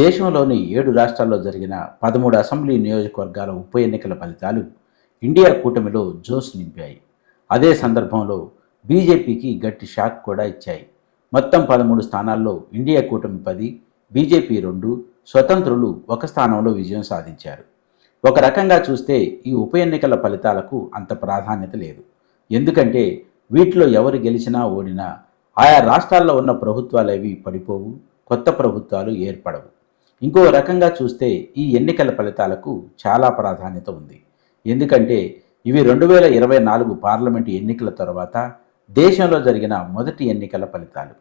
దేశంలోని ఏడు రాష్ట్రాల్లో జరిగిన పదమూడు అసెంబ్లీ నియోజకవర్గాల ఉప ఎన్నికల ఫలితాలు ఇండియా కూటమిలో జోస్ నింపాయి. అదే సందర్భంలో బీజేపీకి గట్టి షాక్ కూడా ఇచ్చాయి. మొత్తం పదమూడు స్థానాల్లో ఇండియా కూటమి పది బీజేపీ రెండు స్వతంత్రులు ఒక స్థానంలో విజయం సాధించారు. ఒక రకంగా చూస్తే ఈ ఉప ఎన్నికల ఫలితాలకు అంత ప్రాధాన్యత లేదు. ఎందుకంటే వీటిలో ఎవరు గెలిచినా ఓడినా ఆయా రాష్ట్రాల్లో ఉన్న ప్రభుత్వాలేవి పడిపోవు కొత్త ప్రభుత్వాలు ఏర్పడవు. ఇంకో రకంగా చూస్తే ఈ ఎన్నికల ఫలితాలకు చాలా ప్రాధాన్యత ఉంది. ఎందుకంటే ఇవి రెండు వేల ఇరవై నాలుగు పార్లమెంటు ఎన్నికల తర్వాత దేశంలో జరిగిన మొదటి ఎన్నికల ఫలితాలు.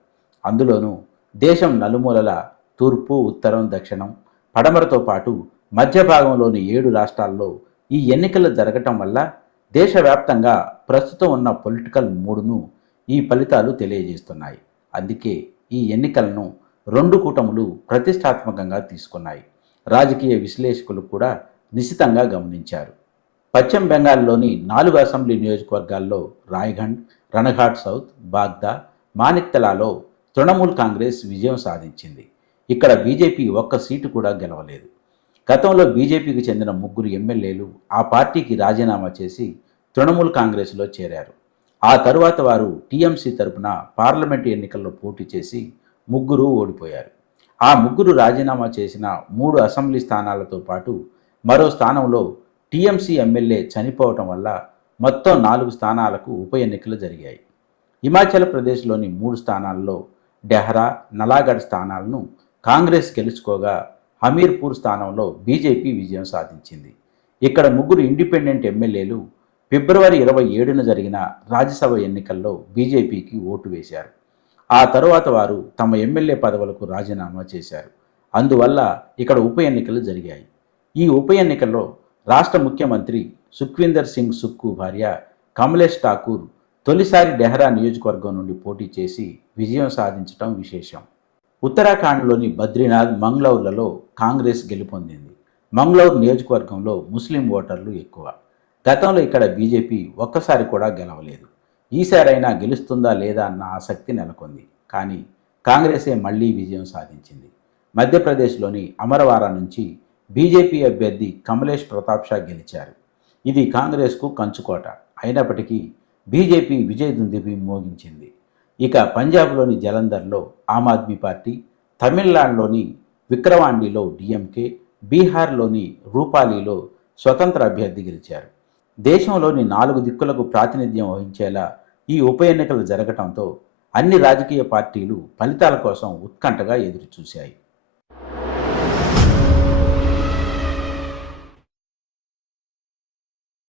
అందులోనూ దేశం నలుమూలల తూర్పు ఉత్తరం దక్షిణం పడమరతో పాటు మధ్య భాగంలోని ఏడు రాష్ట్రాల్లో ఈ ఎన్నికలు జరగటం వల్ల దేశవ్యాప్తంగా ప్రస్తుతం ఉన్న పొలిటికల్ మూడును ఈ ఫలితాలు తెలియజేస్తున్నాయి. అందుకే ఈ ఎన్నికలను రెండు కూటములు ప్రతిష్టాత్మకంగా తీసుకున్నాయి. రాజకీయ విశ్లేషకులు కూడా నిశితంగా గమనించారు. పశ్చిమ బెంగాల్లోని నాలుగు అసెంబ్లీ నియోజకవర్గాల్లో రాయ్గండ్ రణఘాట్ సౌత్ బాగ్దా మానిక్తలాలో తృణమూల్ కాంగ్రెస్ విజయం సాధించింది. ఇక్కడ బీజేపీ ఒక్క సీటు కూడా గెలవలేదు. గతంలో బీజేపీకి చెందిన ముగ్గురు ఎమ్మెల్యేలు ఆ పార్టీకి రాజీనామా చేసి తృణమూల్ కాంగ్రెస్లో చేరారు. ఆ తరువాత వారు టీఎంసీ తరపున పార్లమెంటు ఎన్నికల్లో పోటీ చేసి ముగ్గురు ఓడిపోయారు. ఆ ముగ్గురు రాజీనామా చేసిన మూడు అసెంబ్లీ స్థానాలతో పాటు మరో స్థానంలో టీఎంసీ ఎమ్మెల్యే చనిపోవటం వల్ల మొత్తం నాలుగు స్థానాలకు ఉప ఎన్నికలు జరిగాయి. హిమాచల్ ప్రదేశ్లోని మూడు స్థానాల్లో డెహ్రా నలాగఢ్ స్థానాలను కాంగ్రెస్ గెలుచుకోగా హమీర్పూర్ స్థానంలో బీజేపీ విజయం సాధించింది. ఇక్కడ ముగ్గురు ఇండిపెండెంట్ ఎమ్మెల్యేలు ఫిబ్రవరి ఇరవై ఏడున జరిగిన రాజ్యసభ ఎన్నికల్లో బీజేపీకి ఓటు వేశారు. ఆ తరువాత వారు తమ ఎమ్మెల్యే పదవులకు రాజీనామా చేశారు. అందువల్ల ఇక్కడ ఉప ఎన్నికలు జరిగాయి. ఈ ఉప ఎన్నికల్లో రాష్ట్ర ముఖ్యమంత్రి సుఖ్వీందర్ సింగ్ సుక్కు భార్య కమలేష్ ఠాకూర్ తొలిసారి డెహ్రా నియోజకవర్గం నుండి పోటీ చేసి విజయం సాధించటం విశేషం. ఉత్తరాఖండ్లోని బద్రీనాథ్ మంగ్లౌర్లలో కాంగ్రెస్ గెలుపొందింది. మంగ్లౌర్ నియోజకవర్గంలో ముస్లిం ఓటర్లు ఎక్కువ. గతంలో ఇక్కడ బీజేపీ ఒక్కసారి కూడా గెలవలేదు. ఈసారైనా గెలుస్తుందా లేదా అన్న ఆసక్తి నెలకొంది. కానీ కాంగ్రెసే మళ్ళీ విజయం సాధించింది. మధ్యప్రదేశ్లోని అమరవారా నుంచి బీజేపీ అభ్యర్థి కమలేష్ ప్రతాప్ షా గెలిచారు. ఇది కాంగ్రెస్కు కంచుకోట. అయినప్పటికీ బీజేపీ విజయ దుందిబి మోగించింది. ఇక పంజాబ్లోని జలంధర్లో ఆమ్ ఆద్మీ పార్టీ తమిళనాడులోని విక్రవాండిలో డిఎంకే బీహార్లోని రూపాలీలో స్వతంత్ర అభ్యర్థి గెలిచారు. దేశంలోని నాలుగు దిక్కులకు ప్రాతినిధ్యం వహించేలా ఈ ఉప ఎన్నికలు జరగటంతో అన్ని రాజకీయ పార్టీలు ఫలితాల కోసం ఉత్కంఠగా ఎదురుచూశాయి.